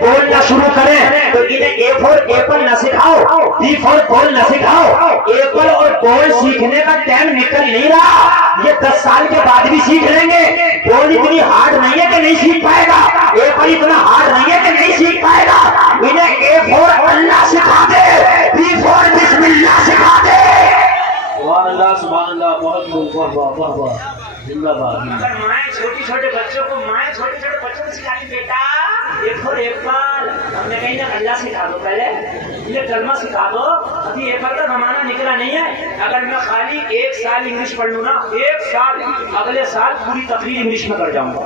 बोलना शुरू करें तो इन्हें ए फॉर एप्पल न सिखाओ, बी फॉर बॉल न सिखाओ। एप्पल और बॉल सीखने का टाइम निकल नहीं रहा, ये 10 साल के बाद भी सीख लेंगे। बॉल इतनी हार्ड नहीं है कि नहीं सीख पाएगा, एप्पल इतना हार्ड नहीं है कि नहीं सीख पाएगा। इन्हें ए फॉर अल्लाह सिखा दे, बी फॉर बिस्मिल्लाह सिखा दे। सुभान अल्लाह, बहुत वाह जिंदाबाद। अगर माए छोटे बच्चों को सिखाती बेटा एप्पल, हमने कहीं ना अल्लाह सिखा दो, पहले ये कलमा सिखा दो। अभी एप्पल का जमाना निकला नहीं है। अगर मैं खाली 1 साल इंग्लिश पढ़ लूँ ना, 1 साल, अगले साल पूरी तकरीर इंग्लिश में कर जाऊंगा।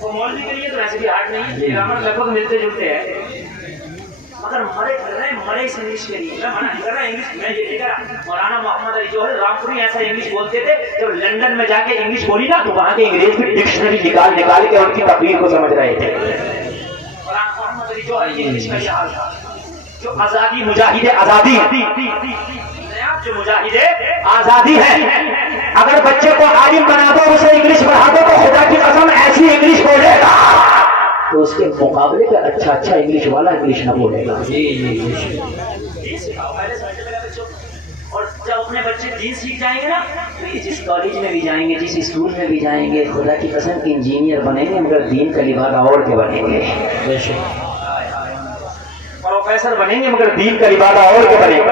तो मौलवी के लिए तो वैसे भी हार्ड नहीं है, ग्रामर लगभग मिलते जुलते हैं, मगर मरे इस इंग्लिश के लिए। मैं मना नहीं कर रहा इंग्लिश, मैं ये नहीं कर रहा। मौलाना मोहम्मद अली जो है रामपुरी ऐसा इंग्लिश बोलते थे, जब लंदन में जाके इंग्लिश बोली ना तो वहाँ के अंग्रेज भी डिक्शनरी निकाल के उनकी तकरीर को समझ रहे थे। मौलाना मोहम्मद अली जो है ये इंग्लिश का हाल था। जो आजादी मुजाहिद आजादी जो मुजाहिद आजादी है, अगर बच्चे को आलिम बना दो, उसे इंग्लिश पढ़ा दो तो खुदा की कसम ऐसी इंग्लिश बोलेगा तो उसके मुकाबले पे अच्छा इंग्लिश वाला इंग्लिश ना बोलेगा। और जब अपने बच्चे दीन सीख जाएंगे ना, तो ये जिस कॉलेज में भी जाएंगे, जिस स्कूल में भी जाएंगे, खुदा की कसम इंजीनियर बनेंगे मगर दीन का लिबादा और के बनेंगे। प्रोफेसर बनेंगे मगर दीन का लिबादा और के बनेंगे।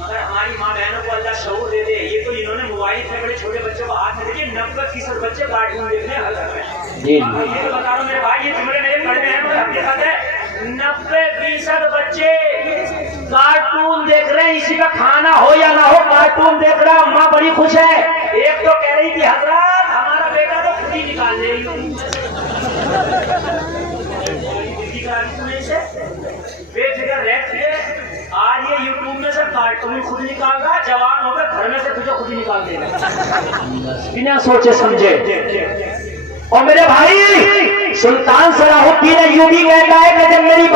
मगर हमारी माँ बहनों को अल्लाह शऊर दे दे। ये तो इन्होंने मोबाइल में बड़े छोटे बच्चों को हाथ में देखिए, 90% बच्चे कार्टून देखने हल कर रहे हैं। ये तो बता रहा मेरे भाई, ये जुमले मेरे पढ़ में हैं, मुझे हकीकत है। 90% बच्चे कार्टून देख रहे हैं, इसी का खाना हो या ना हो कार्टून देख रहा। अम्मा बड़ी खुश है। एक तो कह रही थी हजरत हमारा बेटा तो खुद ही निकाल ले बेफिक्र रहते। आज ये यूट्यूब में से कार्टून खुद निकाल रहा, जवान हो गए घर में से तुझे खुद ही निकाल देगा बिना सोचे समझे। और मेरे भाई सुल्तान सलाहुद्दीन अय्यूबी कहता है कि जब मेरी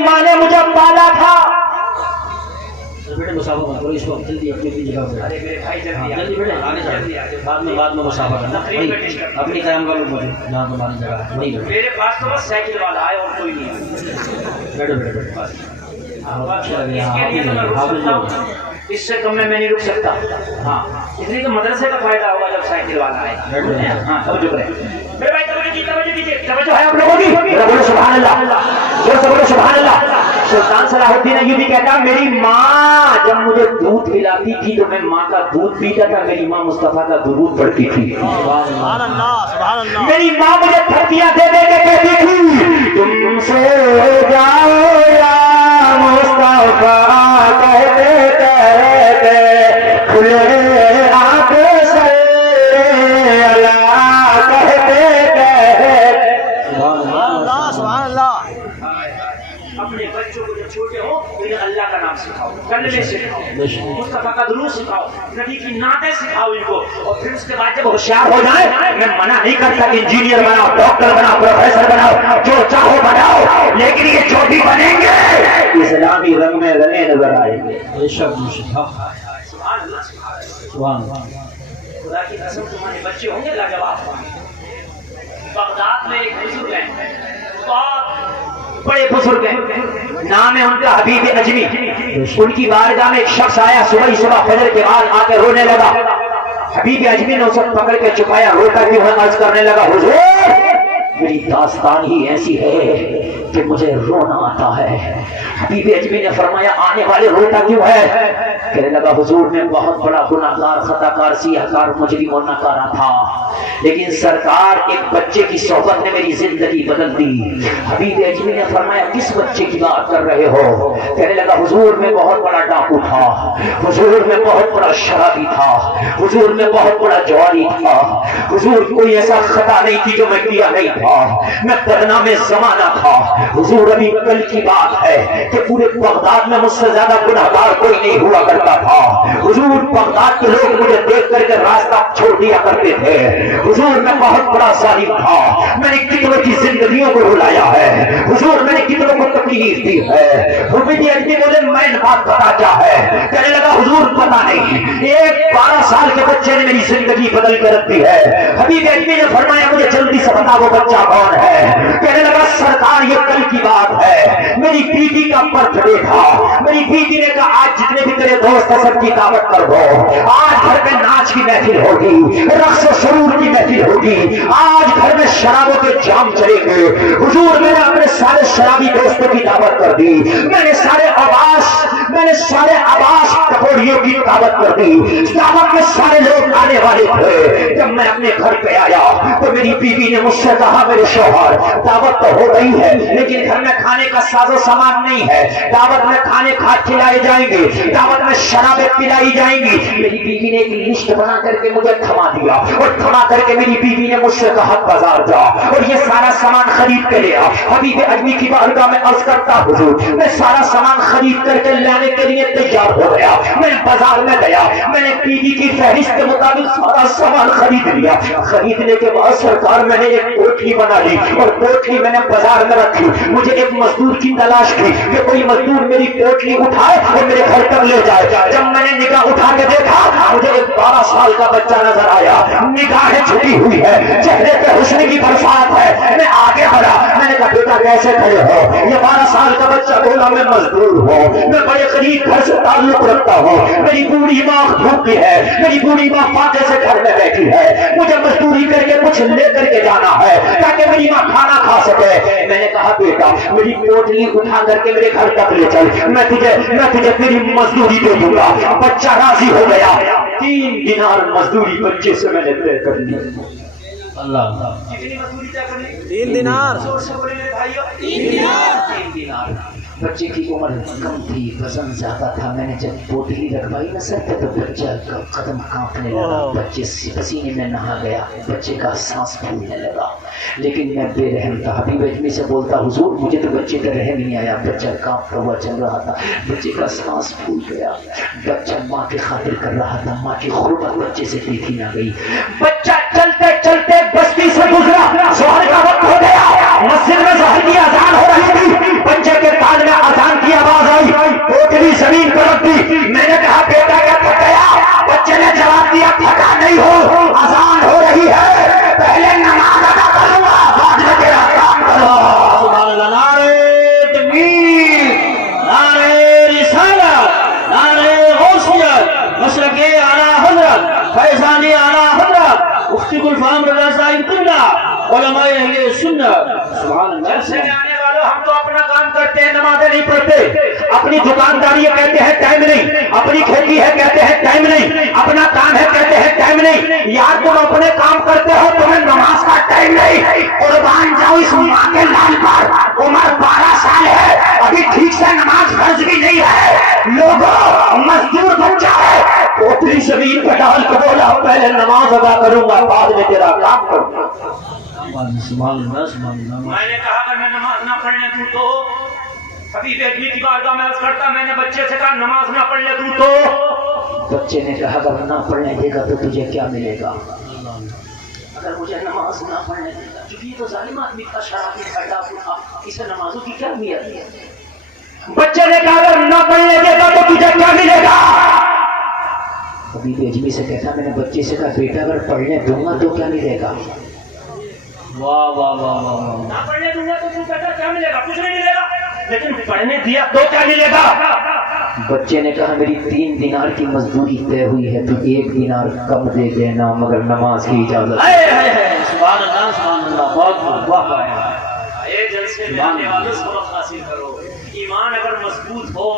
माँ ने मुझे पाला था। बेटे मुसाफा मत करो, इसको जल्दी अपनी जगह पे। अरे मेरे भाई जल्दी बेटे आने जाओ, बाद में मुसाफा करना। अपनी काम करो, मुझे जहाँ तुम्हारी जगह है वहीं बैठो। मेरे पास तो बस साइकिल वाला है और कोई नहीं है। बैठो इससे कम में मैं नहीं रुक सकता। हाँ, इसलिए तो मदरसे का फायदा होगा जब साइकिल वाला है। हाँ, सब चुप रहे मेरे भाई। तवज्जो है आप लोगों की? बोलो सुभान अल्लाह, जोर से बोलो सुभान अल्लाह। सुल्तान सलाहुद्दीन अय्यूबी कहता मेरी माँ जब मुझे दूध पिलाती थी तो मैं माँ का दूध पीता था, मेरी माँ मुस्तफा का दुरूद पढ़ती थी। मेरी माँ मुझे थर्तियाँ दे दे के कहती थी तुम सो जाओ या मुस्तफा कहते कहते खुले आंखें से अल्लाह कहते कहते। अपने बच्चों को जब छोटे हो इन्हें अल्लाह का नाम सिखाओ, कलमे सिखाओ, मुस्तफा का दुरूद सिखाओ, नबी की नातें सिखाओ इनको। और फिर उसके बाद जब होशियार हो जाए, मैं मना नहीं करता कि इंजीनियर बनाओ, डॉक्टर बनाओ, प्रोफेसर बनाओ, जो चाहो बनाओ, लेकिन ये जो भी बनेंगे इस्लामी रंग में रंगे नजर आएंगे। खुदा की कसम तुम्हारे बच्चे होंगे लाजवाब। बगदाद में एक बुजुर्ग है, बहुत बड़े बुजुर्ग हैं, नाम है उनका हबीब अजमी। उनकी बारगाह में एक शख्स आया, सुबह फजर के बाद आकर रोने लगा। हबीब अजमी ने उसे पकड़ के छुपाया, रोता क्यों है? अर्ज करने लगा हुजूर मेरी दास्तान ही ऐसी है कि मुझे रोना आता है। हबीब अजमी ने फरमाया आने वाले रोता क्यों है? कहने लगा हुजूर मैं बहुत बड़ा गुनाहगार, खताकार, सियाहकार, मुजरिम और नकारा था, लेकिन सरकार एक बच्चे की सोहबत ने मेरी जिंदगी बदल दी। हबीब अजमी ने फरमाया किस बच्चे की बात कर रहे हो? कहने लगा हुजूर मैं बहुत बड़ा डाकू था, हुजूर मैं बहुत बड़ा शराबी था, हुजूर मैं बहुत बड़ा जवारी था, हुजूर कोई ऐसा खता नहीं थी जो मैं किया नहीं था, मैं बदनाम जमाना था। हुजूर अभी कल की बात है कि पूरे बगदाद में मुझसे ज्यादा गुनाहगार कोई नहीं हुआ करता था। हुजूर बगदाद के लोग मुझे देख करके रास्ता छोड़ दिया करते थे। हुजूर मैं बहुत बड़ा जालिम था, मैंने कितनों की जिंदगियों को रुलाया है। हुजूर मैंने कितनों को तकलीफ दी है। हुबीबी अजमी बोले मैं बात पता क्या है? कहने लगा हुजूर पता नहीं, एक 12 साल के बच्चे ने मेरी जिंदगी बदल कर रख दी है। हबीब अजमी ने फरमाया मुझे जल्दी से बता वो बच्चा कौन है? कहने लगा सरकार ये कल की बात है, मेरी बीवी का बर्थडे था। मेरी बीवी ने कहा आज जितने भी तेरे दोस्त हैं सबकी दावत कर दो, आज घर में नाच की महफिल होगी, रक्स सुरूर की महफिल होगी, आज घर में शराबों के जाम चलेंगे। हुजूर मैंने अपने सारे शराबी दोस्तों की दावत कर दी, मैंने सारे आवास कपोड़ियों की दावत कर दी। दावत में सारे लोग आने वाले थे। जब मैं अपने घर पे आया तो मेरी बीवी ने मुझसे कहा मेरे शौहर दावत तो हो गई है लेकिन घर में खाने का साजो सामान नहीं है, दावत में खाने खिलाए जाएंगे, दावत में शराबें पिलाई जाएंगी। मेरी बीवी ने एक लिस्ट बना करके मुझे थमा दिया और थमा करके मेरी बीवी ने मुझसे कहा बाजार जा और ये सारा सामान खरीद के ले आ। हबीब अजमी की बारगाह में अर्ज करता हुजूर मैं सारा सामान खरीद करके लाने के लिए तैयार हो गया। मैं बाजार में गया, मैंने बीवी की फहरिस्त के मुताबिक सारा सामान खरीद लिया। खरीदने के बाद सरकार मैंने एक पोटली बना ली और पोटली मैंने बाजार में रखी। मुझे एक मजदूर की तलाश थी कि कोई मजदूर मेरी पोटली उठाए और मेरे घर तक ले जाए। जब मैंने निगाह उठा के देखा मुझे एक 12 साल का बच्चा नजर आया, निगाहें झुकी हुई है, चेहरे पे हुस्न की बरसात है। मैं आगे बढ़ा, मैंने कहा बेटा कैसे खड़े हो? ये 12 साल का बच्चा बोला मैं मजदूर हूँ, मैं बड़े गरीब घर से ताल्लुक रखता हूँ, मेरी बूढ़ी माँ भूखी है, मेरी बूढ़ी माँ फाके से घर में बैठी है, मुझे मजदूरी करके कुछ ले करके जाना है ताकि मेरी माँ खाना खा सके। मैंने कहा बेटा मेरी पोटली उठा करके मेरे घर तक ले चल, मैं तुझे तेरी मजदूरी दे दूंगा। बच्चा राजी हो गया। 3 दिनार मजदूरी बच्चे से मैंने तय कर ली। अल्लाह कितनी मजदूरी तय कर ली? 3 दिनार। जोर से बोले मेरे भाइयों 3 दिनार। 3 दिनार। बच्चे की उम्र कम थी, वजन ज्यादा था। मैंने जब पोटली रखवाई ना सर पे तो बच्चा का कदम कांपने लगा, बच्चे पसीने में नहा गया, बच्चे का सांस फूलने लगा। लेकिन मैं बेरहम था। हबीब अजमी से बोलता हुजूर मुझे तो बच्चे का रहम नहीं आया, बच्चा कांपता हुआ चल रहा था, बच्चे का सांस फूल गया। बच्चा माँ की खातिर कर रहा था, माँ की गुर्बत बच्चे से देखी ना गई। बच्चा चलते चलते बस्ती से गुजरा, जोहर का वक्त हो गया, मस्जिद में जोहर की अजान हो रही थी। बच्चे के कान में अजान की आवाज आई, पोटली जमीन पर रख दी। मैंने कहा बेटा क्या थक गया? बच्चे ने जवाब दिया थका नहीं हो, अजान हो रही है, पहले नमाज अदा करूंगा बाद में तेरा काम करूंगा। सुभान अल्लाह। नारे तकबीर, नारे रिसालत, नारे गौसियत, मशरक़े आला हज़रत, फैज़ानी आला हज़रत, मुफ्ती गुलफाम रज़ा साहिब किबला, उलमाए अहले सुन्नत। सुभान अल्लाह। से आने वालों हम तो अपना काम करते हैं, नमाज़ें नहीं पढ़ते, अपनी दुकानदारी है कहते हैं टाइम नहीं, अपनी खेती है कहते हैं टाइम नहीं, अपना काम है कहते हैं टाइम नहीं। यार तुम अपने काम करते हो, तुम्हें नमाज का टाइम नहीं। कुर्बान जाओ इस माँ के लाल पर, उम्र 12 साल है, अभी ठीक से नमाज फर्ज भी नहीं है। लोगों मजदूर बच्चा है, पोटली जमीन पर डाल कर बोला पहले नमाज अदा करूंगा बाद में तेरा काम करूंगा। सुभान अल्लाह, सुभान अल्लाह। मैंने कहा अगर मैं नमाज ना पढ़ने दूं तो हबीब अजमी की बारगाह में अर्ज करता, मैंने बच्चे से कहा नमाज ना पढ़ने दूं तो बच्चे ने कहा अगर ना पढ़ने देगा तो तुझे क्या मिलेगा? अगर मुझे नमाज ना पढ़ने देगा, क्योंकि ये तो जालिम आदमी था, शराबी खड़ा था, इसे नमाजों की क्या अहमियत है? बच्चे ने कहा अगर ना पढ़ने देगा तो तुझे क्या मिलेगा? हबीब अजमी से कहता मैंने बच्चे से कहा बेटा अगर पढ़ने दूंगा तो क्या मिलेगा? वाह वाह वाह वाह वाह। ना पढ़ने दूंगा तो तू कहता क्या मिलेगा? कुछ नहीं मिलेगा, लेकिन पढ़ने दिया तो क्या मिलेगा? बच्चे ने कहा मेरी 3 दिनार की मजदूरी तय हुई है, तू 1 दिनार कम दे देना मगर नमाज की इजाजत। सुभान अल्लाह, सुभान अल्लाह। बहुत वाह वाह। ये जलसे में आने वालों सबक हासिल करो। ईमान अगर मजबूत हो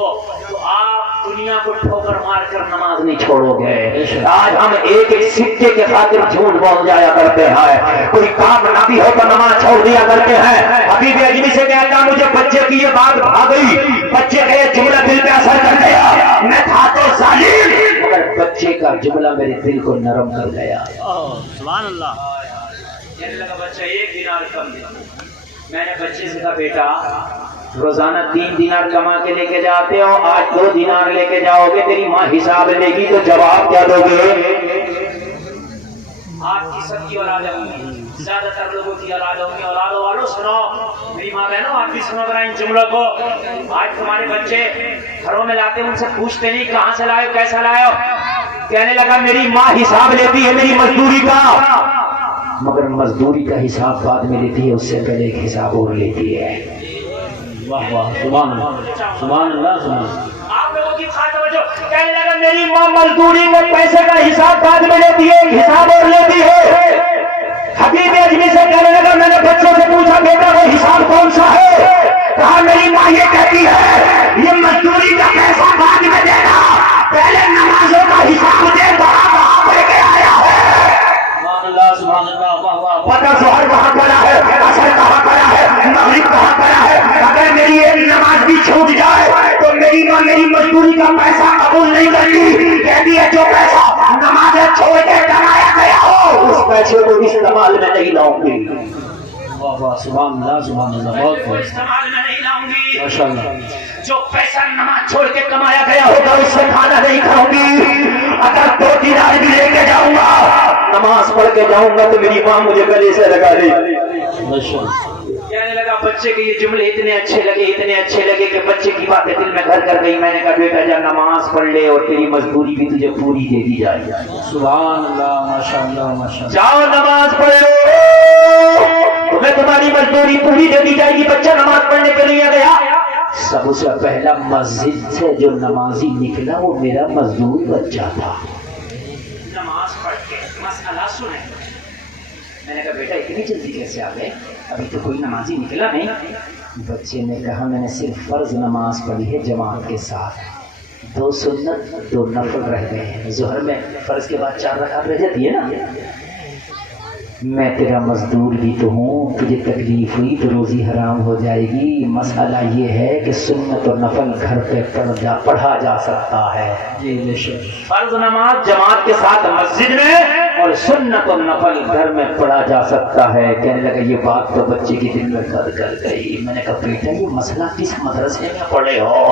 तो आप दुनिया को ठोकर मार कर नमाज नहीं छोड़ोगे। आज हम एक एक सिक्के के खातिर झूठ बोल जाया करते हैं, कोई काम ना भी हो तो नमाज छोड़ दिया करते हैं। हबीब अजमी से कहता मुझे बच्चे की ये बात आ गई, बच्चे का ये जुमला दिल पे असर कर गया, मैं था तो जालिम मगर बच्चे का जुमला मेरे दिल को नरम कर गया। सुभान अल्लाह। कहने लगा बच्चा 1 दिनार कम दे। मैंने बच्चे से कहा बेटा रोजाना 3 दिनार कमा के लेके जाते हो, आज 2 दिनार लेके जाओगे, तेरी माँ हिसाब लेगी तो जवाब क्या दोगे? आपकी सबकी औलाद होंगी, ज्यादातर लोगों की औलाद होंगी, औलादों वालों सुनो मेरी माँ बहनों, आप भी सुनो जरा इन जुमलों को। आज तुम्हारे बच्चे घरों में लाते उनसे पूछते नहीं कहाँ से लाए कैसा लाए। कहने लगा मेरी माँ हिसाब लेती है मेरी मजदूरी का, मगर मजदूरी का हिसाब बाद में लेती है, उससे पहले एक हिसाब और लेती है। वाह वाह सुभान अल्लाह सुभान अल्लाह सुभान। आप लोगों की खास तवज्जो। कहने लगा मेरी माँ मजदूरी के पैसे का हिसाब बाद में लेती है, एक हिसाब और लेती है। हबीब अजमी से कहने लगा मैंने बच्चों से पूछा बेटा वो हिसाब कौन सा है? कहा मेरी माँ ये कहती है ये मजदूरी का पैसा बाद में देना, पहले नमाजों का हिसाब दे। कहाँ पढ़ के आया है? सुभान अल्लाह वाह वाह। पता जोहर कहाँ पड़ा है, असर कहाँ पड़ा है, मगरिब कहाँ पड़ा है। अगर मेरी एक नमाज भी छूट जाए तो मेरी माँ मेरी मजदूरी का पैसा कबूल नहीं करती। कहती है जो पैसा नमाज छोड़ के कमाया गया हो उस पैसे को इस्तेमाल में नहीं लाऊंगी। वाह वाह सुभान अल्लाह बहुत बहुत इस्तेमाल में नहीं लाऊंगी। माशाअल्लाह। जो पैसा नमाज छोड़ के कमाया गया होगा उससे खाना नहीं खाऊंगी। अगर 2 दिनार भी लेके जाऊंगा नमाज पढ़ के जाऊंगा तो मेरी माँ मुझे गले से लगा ले। कहने लगा बच्चे के ये जुमले इतने अच्छे लगे कि बच्चे की बातें दिल में घर कर गई। मैंने कहा बेटा जा नमाज पढ़ ले और तेरी मजदूरी भी तुझे पूरी दे दी जाए। सुभान अल्लाह माशाअल्लाह माशाअल्लाह। जाओ नमाज पढ़ लो तुम्हें तुम्हारी मजदूरी पूरी दे दी जाएगी। बच्चा नमाज पढ़ने के लिए गया, सबसे पहला मस्जिद से जो नमाजी निकला वो मेरा मजदूर बच्चा था। नमाज पढ़ के मसला सुने। मैंने कहा बेटा इतनी जल्दी कैसे आ गए, अभी तो कोई नमाजी निकला नहीं। बच्चे ने कहा मैंने सिर्फ फर्ज नमाज पढ़ी है जमात के साथ, 2 सुन्नत 2 नफल रह गए हैं। जोहर में फर्ज के बाद 4 रकात रह जाती है ना। मैं तेरा मजदूर भी तो हूँ, तुझे तकलीफ हुई तो रोजी हराम हो जाएगी। मसला ये है कि सुन्नत और नफल घर पे पढ़ा जा सकता है। जी बेशक। फर्ज नमाज जमात के साथ मस्जिद में और सुन्नत और नफल घर में पढ़ा जा सकता है। कहने लगा ये बात तो बच्चे की दिल में कर गई। मैंने कहा बेटा ये मसला किस मदरसे में पढ़े हो?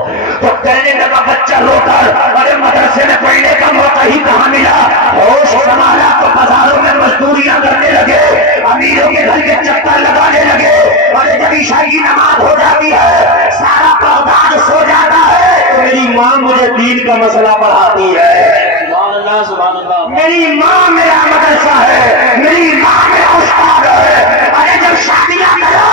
तो कहने लगा बच्चा रोकर अरे मदरसे में पढ़ने का मौका ही कहाँ मिला। होश संभाला तो बाजारों में मजदूरियां करने लगे, अमीरों के घर के चक्कर लगाने लगे। और जब ईशाई की नमाज हो जाती है सारा बगदाद सो जाता है तो मेरी माँ मुझे दीन का मसला पढ़ाती है। सुभान अल्लाह। मेरी माँ मेरा मदरसा है, मेरी माँ मेरा उस्ताद है। अरे जब शादियां करो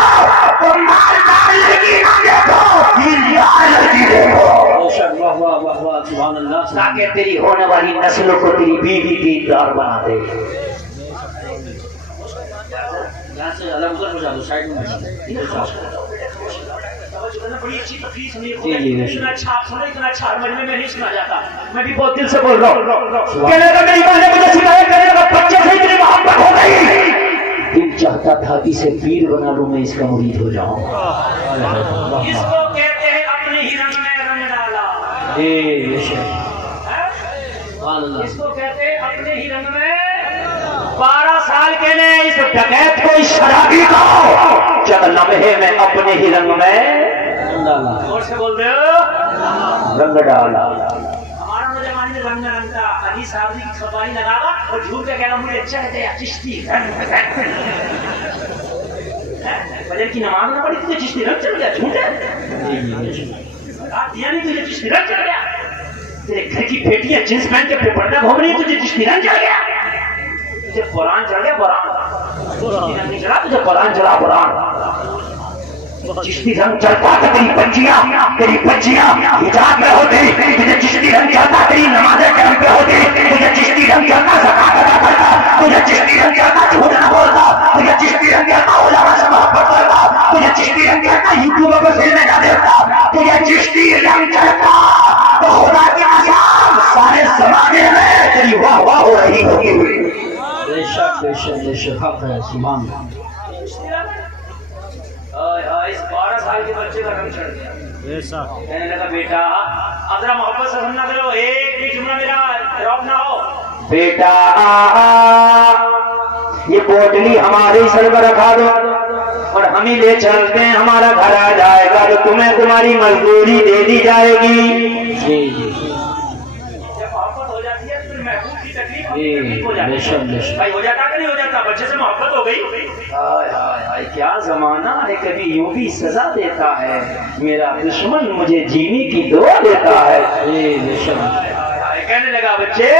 तो मालदार लड़की ना देखो, दीनदार लड़की देखो बेशक। वाह वाह वाह वाह सुभान अल्लाह। ताकि तेरी होने वाली नस्लों को तेरी बीवी दीनदार बना दे। यहाँ से अलग उधर हो जाओ, साइड में हो जाओ। बड़ी अच्छी तकलीफ सुनी। जी, जी। इतना अच्छा आप सुनो, इतना अच्छा मजमे में नहीं सुना जाता। मैं भी बहुत दिल से बोल रहा हूँ। कहने लगा मेरी माँ ने मुझे सिखाया, कहने लगा बच्चे से इतनी मोहब्बत हो गई। दिल चाहता था कि इसे पीर बना लूं, मैं इसका मुरीद हो जाऊं। इसको कहते हैं अपने ही रंग में रंग डाला। जी बेशक। सुभान अल्लाह। इसको कहते हैं अपने ही रंग में। 12 साल के ने इस डकैत को, इस शराबी को चंद लम्हे में अपने ही रंग में जोर से बोल रहे हो रंग डाला। हमारा नौजवान में रंग रंगता अली साहब की सफाई लगागा और झूठ के कहना मुझे अच्छा है चिश्ती फजर की नमाज ना पड़ी तुझे चिश्ती रंग चढ़ गया। झूठ है, रात दिया नहीं तुझे चिश्ती रंग चढ़ गया। तेरे घर की बेटियां जींस पहन के पर्दा घूम रही तुझे चिश्ती रंग चढ़ गया। तुझे कुरान चढ़ गया, कुरान नहीं चढ़ा तुझे कुरान चढ़ा। कुरान चिश्ती रंग चढ़ता था तेरी बच्चियां हिजाब में होती, तुझे चिश्ती रंग चढ़ता तेरी नमाज़ें टाइम पे होती, तुझे चिश्ती रंग चढ़ता ज़कात अदा करता, तुझे चिश्ती रंग चढ़ता झूठ न बोलता, तुझे चिश्ती रंग चढ़ता उलमा से मोहब्बत करता, तुझे चिश्ती रंग चढ़ता यूट्यूब पर फिल्में ना देखता, तुझे चिश्ती रंग चढ़ता तो खुदा की कसम सारे जमाने में तेरी वाह वाह हो रही होगी। बेशक बेशक बेशक हक है। सुभान। इस 12 साल के बच्चे का रंग चढ़ गया। बेशक। कहने लगा बेटा अब जरा मोहब्बत से सुनना करो, एक भी जुमला मेरा ड्रॉप ना हो। बेटा ये पोटली हमारे सर पर रखा दो और हम ही ले चलते हैं, हमारा घर आ जाएगा तो तुम्हें तुम्हारी मजदूरी दे दी जाएगी। जी जी। जब मोहब्बत हो जाती है तो महबूब की तकलीफ بھائی ہو جاتا کہ نہیں ہو جاتا؟ بچے سے محبت ہو گئی. ہائے ہائے ہائے کیا زمانہ ہے، کبھی یوں بھی سزا دیتا ہے، میرا دشمن مجھے جینے کی دعا دیتا ہے. کہنے لگا بچے